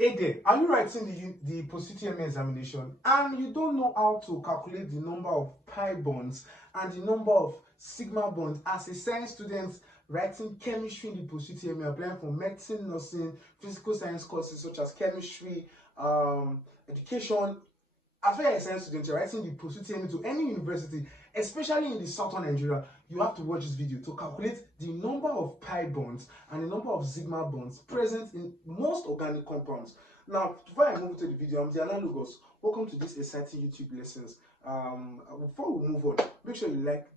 Hey there, are you writing the post-UTME examination and you don't know how to calculate the number of pi bonds and the number of sigma bonds as a science student writing chemistry in the post-UTME, applying for medicine, nursing, physical science courses such as chemistry, education, as well as science students, you're writing the post-UTME to any university, especially in the southern Nigeria, you have to watch this video to calculate the number of pi bonds and the number of sigma bonds present in most organic compounds. Now, before I move to the video, I'm Diana Lugos. Welcome to this exciting YouTube lessons. Before we move on, make sure you like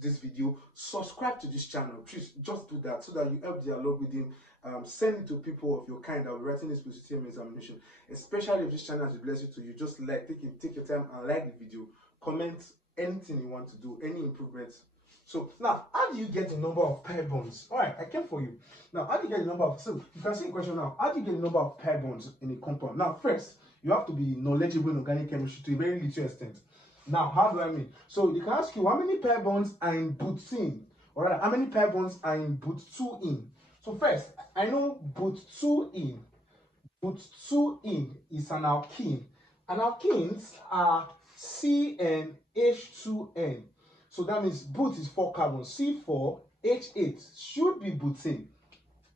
this video, subscribe to this channel. Please just do that so that you help the algorithm send it to people of your kind that will be writing this post-UTME examination. Especially if this channel has blessed you to you, just like take your time and like the video, comment anything you want to do, any improvements. So now, how do you get the number of pi bonds? All right, I came for you. Now, how do you get the number of? So you can see the question now. How do you get the number of pi bonds in a compound? Now, first you have to be knowledgeable in organic chemistry to a very little extent. Now, how do I mean? So they can ask you how many pi bonds are in butene, or rather, how many pi bonds are in but2-ene. So first, I know but2-ene. But2-ene is an alkene. And alkenes are CnH2n. So that means but is 4 carbons. C4H8 should be butane.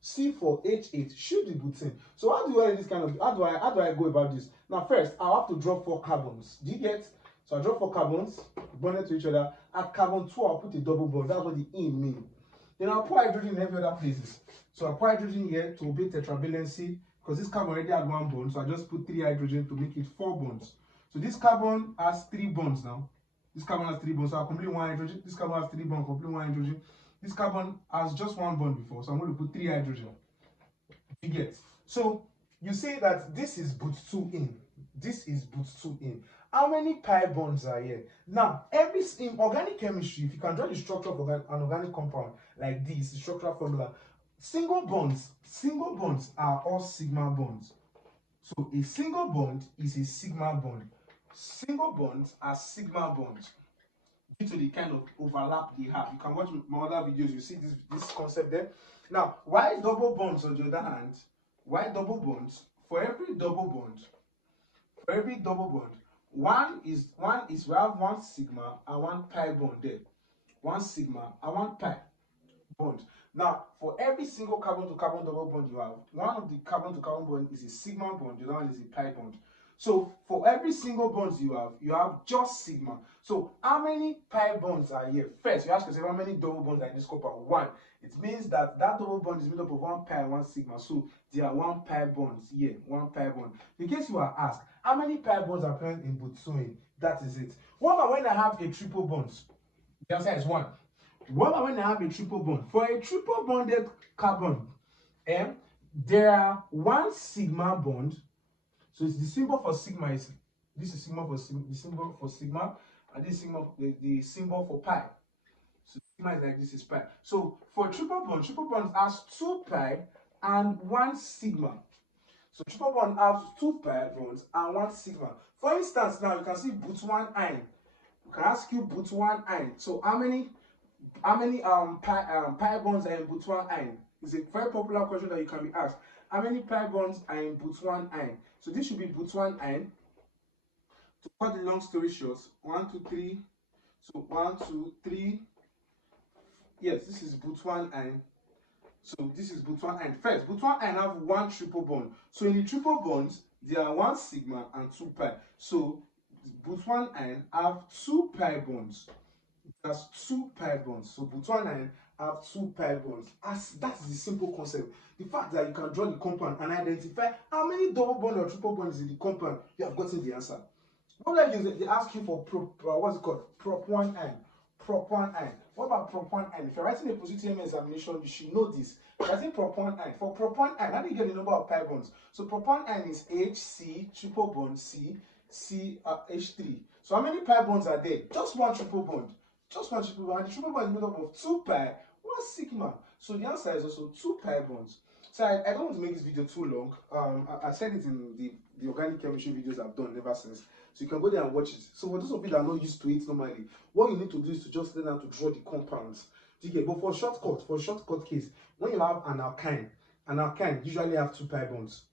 C4H8 should be butane. So how do I this kind of how do I go about this? Now first, I have to draw 4 carbons. Do you get? So I draw 4 carbons bonded to each other. At carbon 2, I'll put a double bond. That's what the "ene" means. Then I'll put hydrogen in every other places. So I put hydrogen here to obey tetravalency because this carbon already had 1 bond. So I just put 3 hydrogen to make it 4 bonds. So this carbon has 3 bonds now. This carbon has 3 bonds. So I'll complete 1 hydrogen. This carbon has 3 bonds. Complete 1 hydrogen. This carbon has just 1 bond before. So I'm going to put 3 hydrogen. You get? So you say that this is but2-ene. This is but2-ene. How many pi bonds are here? Now, in organic chemistry, if you can draw the structure of an organic compound like this, the structural formula, single bonds are all sigma bonds. So a single bond is a sigma bond. Single bonds are sigma bonds due to the kind of overlap they have. You can watch my other videos, you see this concept there. Now, why double bonds on the other hand? Why double bonds? For every double bond, one is we have 1 sigma and 1 pi bond there. 1 sigma and 1 pi bond. Now, for every single carbon to carbon double bond you have, one of the carbon to carbon bond is a sigma bond, the other one is a pi bond. So for every single bonds you have just sigma. So how many pi bonds are here? First, you ask yourself how many double bonds are in this compound? 1. It means that double bond is made up of 1 pi and 1 sigma. So there are 1 pi bonds here, 1 pi bond. In case you are asked, how many pi bonds are present in but2-ene? That is it. What about when I have a triple bond? The answer is 1. What about when I have a triple bond? For a triple bonded carbon, there are 1 sigma bond. So it's the symbol for sigma is this is symbol for the symbol for sigma, and this symbol the symbol for pi. So sigma is like this is pi. So for triple bond has 2 pi and 1 sigma. So triple bond has 2 pi bonds and 1 sigma. For instance, now you can see but1-ene. You can ask you but1-ene. So how many pi bonds are in but1-ene? It's a very popular question that you can be asked. How many pi bonds are in but1-ene? So this should be but1-ene. To cut the long story short, 1, 2, 3. So 1, 2, 3. Yes, this is but1-ene. So this is but1-ene. First, but1-ene have 1 triple bond. So in the triple bonds, there are 1 sigma and 2 pi. So but1-ene have 2 pi bonds. That's 2 pi bonds. So but1-ene have 2 pi bonds. That is the simple concept. The fact that you can draw the compound and identify how many double bond or triple bonds in the compound, you have gotten the answer. What they ask you for what's it called? Prop1-ene. Prop1-ene. What about prop1-ene? If you're writing a post-UTME examination, you should know this. Writing prop1-ene. For prop1-ene, how do you get the number of pi bonds? So prop1-ene is HC triple bond H3. So how many pi bonds are there? Just 1 triple bond. Just 1 triple bond. And the triple bond is made up of 2 pi, 1 sigma. So the answer is also 2 pi bonds. So I don't want to make this video too long. I said it in the organic chemistry videos I've done ever since. So you can go there and watch it. So for those of you that are not used to it normally, what you need to do is to just learn how to draw the compounds. Okay, but for a shortcut case, when you have an alkyne usually have 2 pi bonds.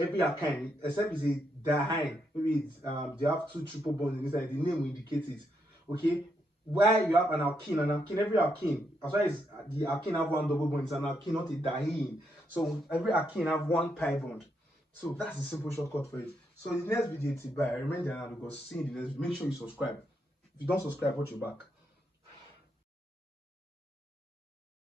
every alkyne, except it's a diene, maybe it's they have two triple bonds inside, the name will indicate it. Okay, where you have an alkene, every alkene, as well as the alkene have one double bond, it's an alkene, not a diene. So every alkene have one pi bond. So that's a simple shortcut for it. So in the next video, bye. I remind you now, because see you in the next. Make sure you subscribe. If you don't subscribe, watch your back.